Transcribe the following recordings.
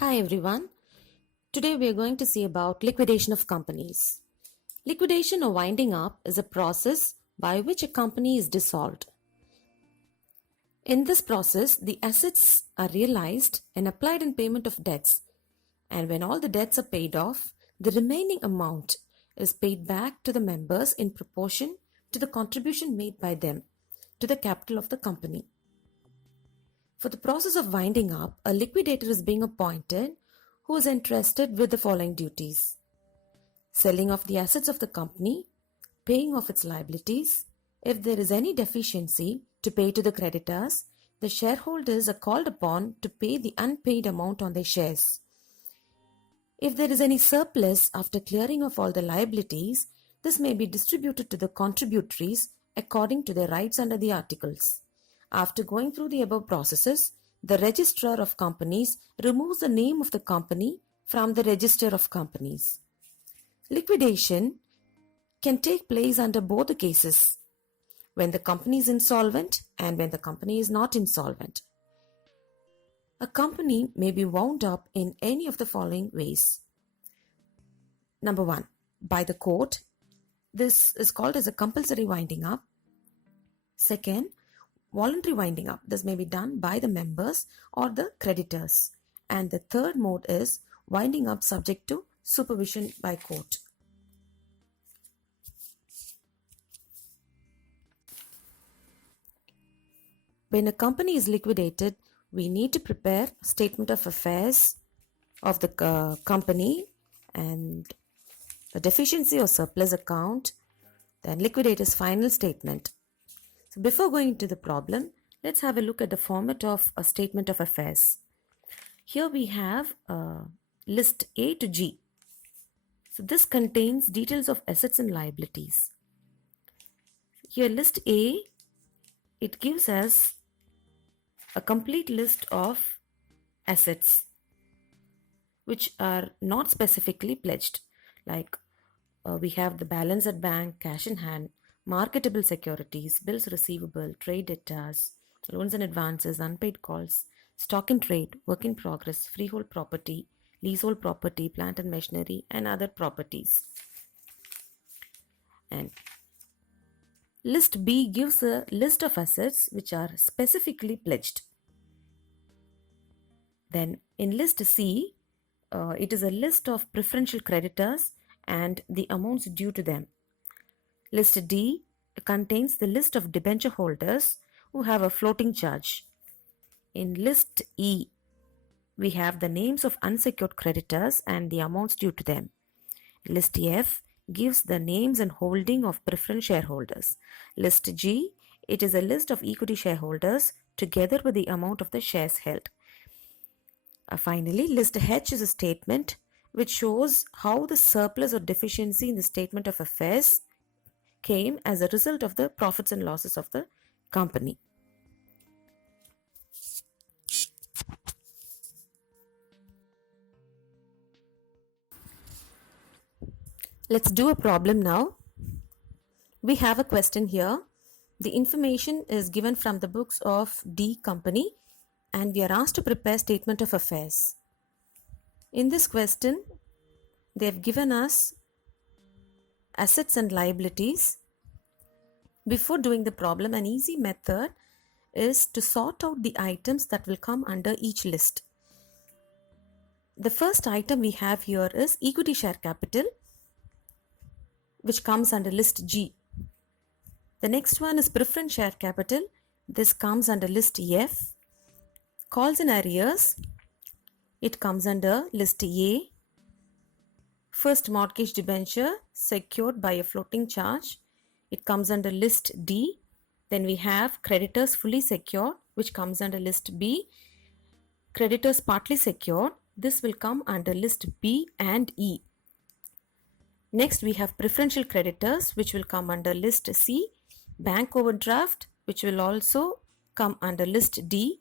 Hi everyone. Today we are going to see about liquidation of companies. Liquidation or winding up is a process by which a company is dissolved. In this process, the assets are realized and applied in payment of debts, and when all the debts are paid off, the remaining amount is paid back to the members in proportion to the contribution made by them to the capital of the company. For the process of winding up, a liquidator is being appointed who is entrusted with the following duties: selling off the assets of the company, paying off its liabilities. If there is any deficiency to pay to the creditors, the shareholders are called upon to pay the unpaid amount on their shares. If there is any surplus after clearing of all the liabilities, this may be distributed to the contributories according to their rights under the articles. After going through the above processes, the Registrar of Companies removes the name of the company from the Register of Companies. Liquidation can take place under both the cases: when the company is insolvent and when the company is not insolvent. A company may be wound up in any of the following ways. Number 1, by the court. This is called as a compulsory winding up. Second, voluntary winding up. This may be done by the members or the creditors. And the third mode is winding up subject to supervision by court. When a company is liquidated, we need to prepare statement of affairs of the company and a deficiency or surplus account, then liquidator's final statement. So before going into the problem, let's have a look at the format of a statement of affairs. Here we have list A to G. So this contains details of assets and liabilities. Here list A, it gives us a complete list of assets which are not specifically pledged, like we have the balance at bank, cash in hand, marketable securities, bills receivable, trade debtors, loans and advances, unpaid calls, stock in trade, work in progress, freehold property, leasehold property, plant and machinery, and other properties. And list B gives a list of assets which are specifically pledged. Then in list C, it is a list of preferential creditors and the amounts due to them. List D contains the list of debenture holders who have a floating charge. In list E, we have the names of unsecured creditors and the amounts due to them. List F gives the names and holding of preference shareholders. List G, it is a list of equity shareholders together with the amount of the shares held. Finally, list H is a statement which shows how the surplus or deficiency in the statement of affairs came as a result of the profits and losses of the company. Let's do a problem now. We have a question here. The information is given from the books of D Company and we are asked to prepare statement of affairs. In this question, they have given us assets and liabilities. Before doing the problem, an easy method is to sort out the items that will come under each list. The first item we have here is equity share capital, which comes under list G. The next one is preference share capital. This comes under list F. Calls in arrears, it comes under list A. First mortgage debenture secured by a floating charge, it comes under list D. Then we have creditors fully secured, which comes under list B. Creditors partly secured, this will come under list B and E. Next we have preferential creditors, which will come under list C. Bank overdraft, which will also come under list D.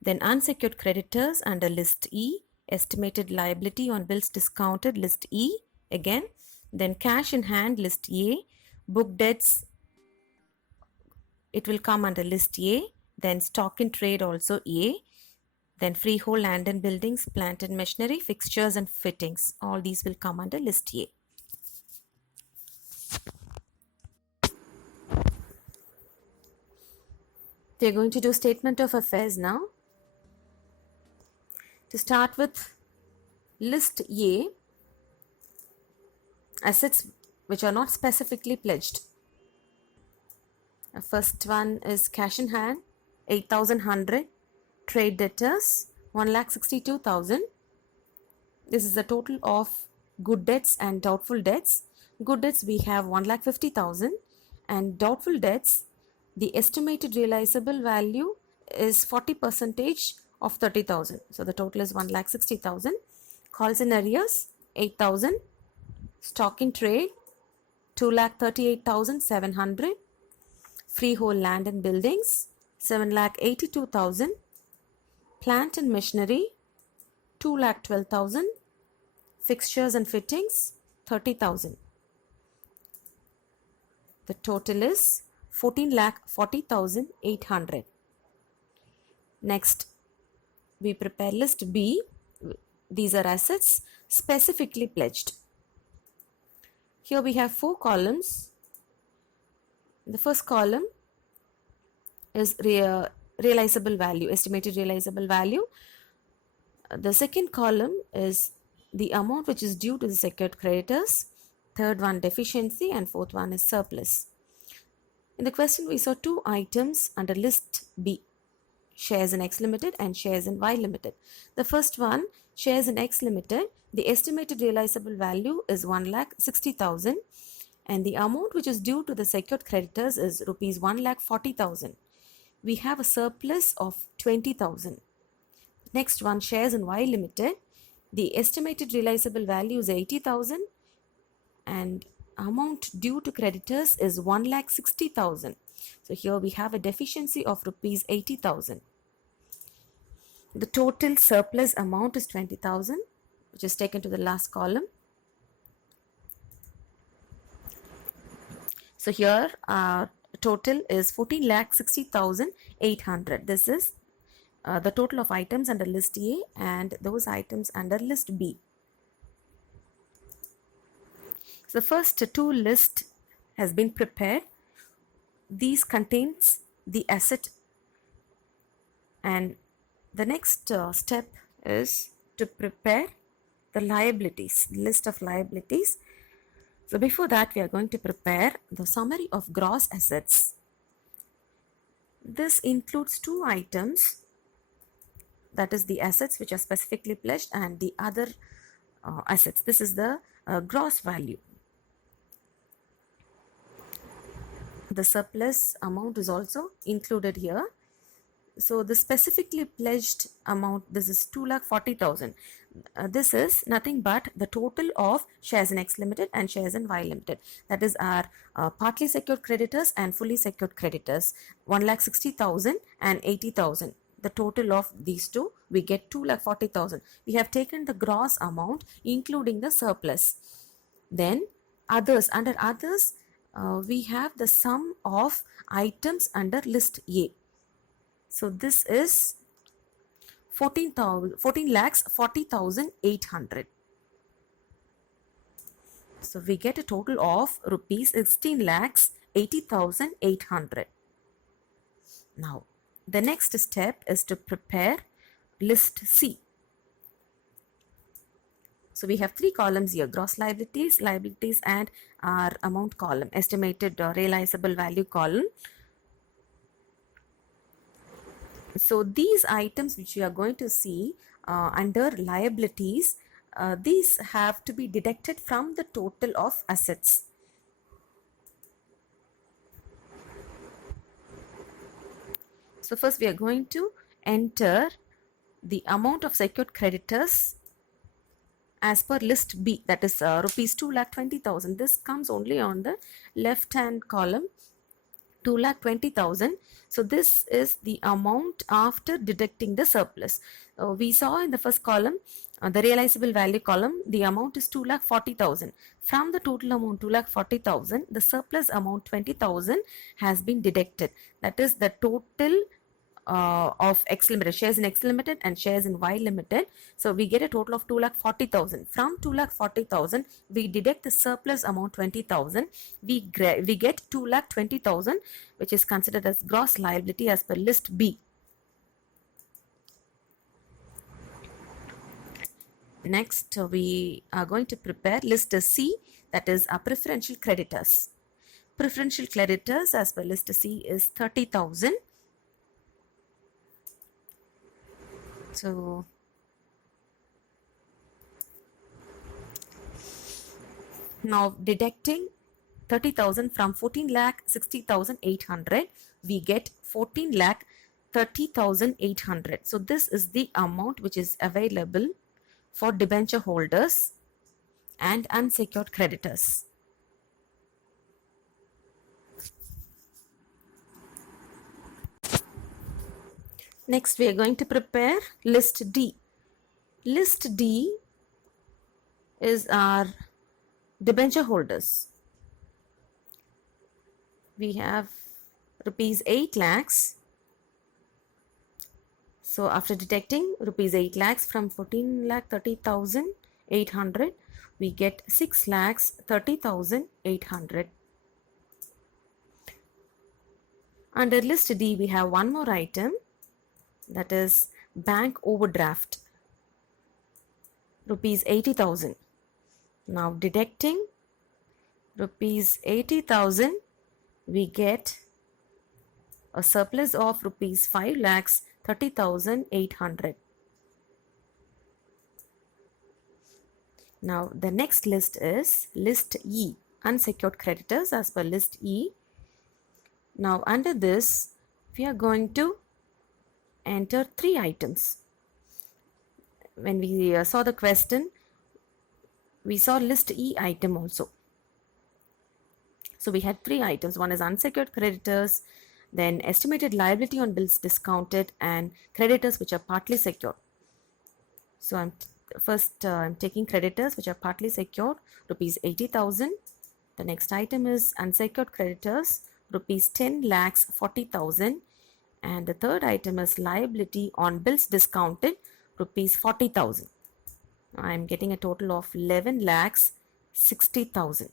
Then unsecured creditors under list E. Estimated liability on bills discounted, list E again. Then cash in hand, list A. Book debts, it will come under list A. Then stock in trade, also A. Then freehold land and buildings, plant and machinery, fixtures and fittings. All these will come under list A. We are going to do statement of affairs now. To start with list A, assets which are not specifically pledged. First one is cash in hand, 8,100. Trade debtors, 1,62,000. This is the total of good debts and doubtful debts. Good debts we have 1,50,000, and doubtful debts, the estimated realizable value is 40% of 30,000. So the total is 1,60,000. Calls in arrears, 8,000. Stock in trade, 2,38,700. Freehold land and buildings, 7,82,000. Plant and machinery, 2,12,000. Fixtures and fittings, 30,000. The total is 14,40,800. Next, we prepare list B. These are assets specifically pledged. Here we have 4 columns. The first column is realizable value, estimated realizable value. The second column is the amount which is due to the secured creditors. Third one deficiency, and fourth one is surplus. In the question we saw 2 items under list B, shares in X Limited and shares in Y Limited. The first one, shares in X Limited, the estimated realizable value is 1,60,000, and the amount which is due to the secured creditors is rupees 1,40,000. We have a surplus of 20,000. Next one, shares in Y Limited, the estimated realizable value is 80,000, and amount due to creditors is 1,60,000. So here we have a deficiency of rupees 80,000. The total surplus amount is 20,000, which is taken to the last column. So here our total is 14,60,800. This is the total of items under list A and those items under list B. So the first 2 list has been prepared. These contains the asset, and the next step is to prepare the liabilities, list of liabilities. So before that, we are going to prepare the summary of gross assets. This includes 2 items, that is the assets which are specifically pledged and the other assets. This is the gross value. The surplus amount is also included here. So the specifically pledged amount, this is 2,40,000. This is nothing but the total of shares in X Limited and shares in Y Limited. That is our partly secured creditors and fully secured creditors. 1,60,000 and 80,000. The total of these two, we get 2,40,000. We have taken the gross amount including the surplus. Then others, under others, we have the sum of items under list A. So this is 14,40,800. So we get a total of rupees 16,80,800. Now the next step is to prepare list C. So we have 3 columns here: gross liabilities, liabilities, and our amount column, estimated realizable value column. So these items which we are going to see under liabilities, these have to be deducted from the total of assets. So first we are going to enter the amount of secured creditors as per list B, that is rupees 2,20,000. This comes only on the left hand column, 2,20,000. So this is the amount after deducting the surplus. We saw in the first column, the realizable value column, the amount is 2,40,000. From the total amount 2,40,000, the surplus amount 20,000 has been deducted. That is the total of X Limited, shares in X Limited and shares in Y Limited. So we get a total of 2,40,000. From 2,40,000, we deduct the surplus amount 20,000. We get 2,20,000, which is considered as gross liability as per list B. Next, we are going to prepare list C, that is our preferential creditors. Preferential creditors as per list C is 30,000. So now deducting 30,000 from 14,60,800, we get 14,30,800. So this is the amount which is available for debenture holders and unsecured creditors. Next, we are going to prepare list D. List D is our debenture holders. We have rupees 8 lakhs. So after deducting rupees 8 lakhs from 14,30,800, we get 6 lakhs 30,800. Under list D, we have one more item, that is bank overdraft, rupees 80,000. Now deducting rupees 80,000, we get a surplus of rupees 5 lakhs 30,800. Now the next list is list E, unsecured creditors as per list E. Now under this, we are going to enter 3 items. When we saw the question, we saw list E item also. So we had 3 items. One is unsecured creditors, then estimated liability on bills discounted, and creditors which are partly secured. So I'm taking creditors which are partly secured, rupees 80,000. The next item is unsecured creditors, rupees 10 lakhs 40,000. And the third item is liability on bills discounted, rupees 40,000. I am getting a total of 11 lakhs 60,000.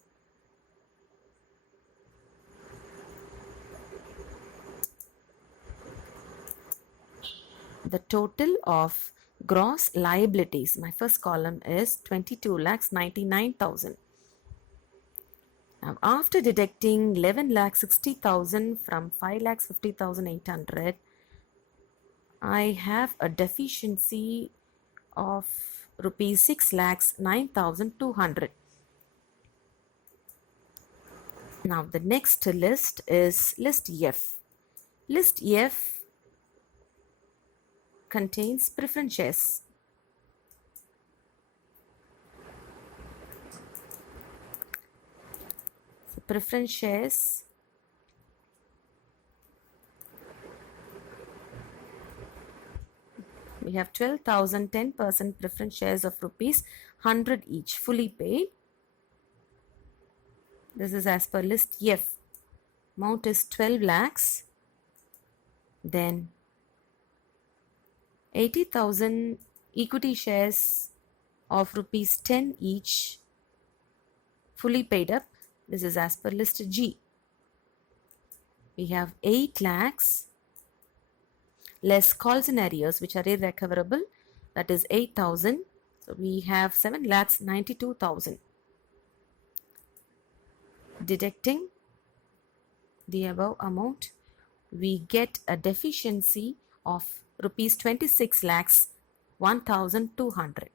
The total of gross liabilities, my first column, is 22 lakhs 99,000. Now after deducting 11 lakhs 60,000 from 5 lakhs 50,800, I have a deficiency of rupees 6 lakhs 9,200. Now the next list is list F. List F contains preference shares. So preference shares, we have 12,000 10% preference shares of rupees 100 each, fully paid. This is as per list F. Amount is 12 lakhs. Then 80,000 equity shares of rupees 10 each, fully paid up. This is as per list G. We have 8 lakhs less calls in arrears which are irrecoverable, that is 8,000. So we have 7 lakhs 92,000. Deducting the above amount, we get a deficiency of rupees 26 lakhs 1,200.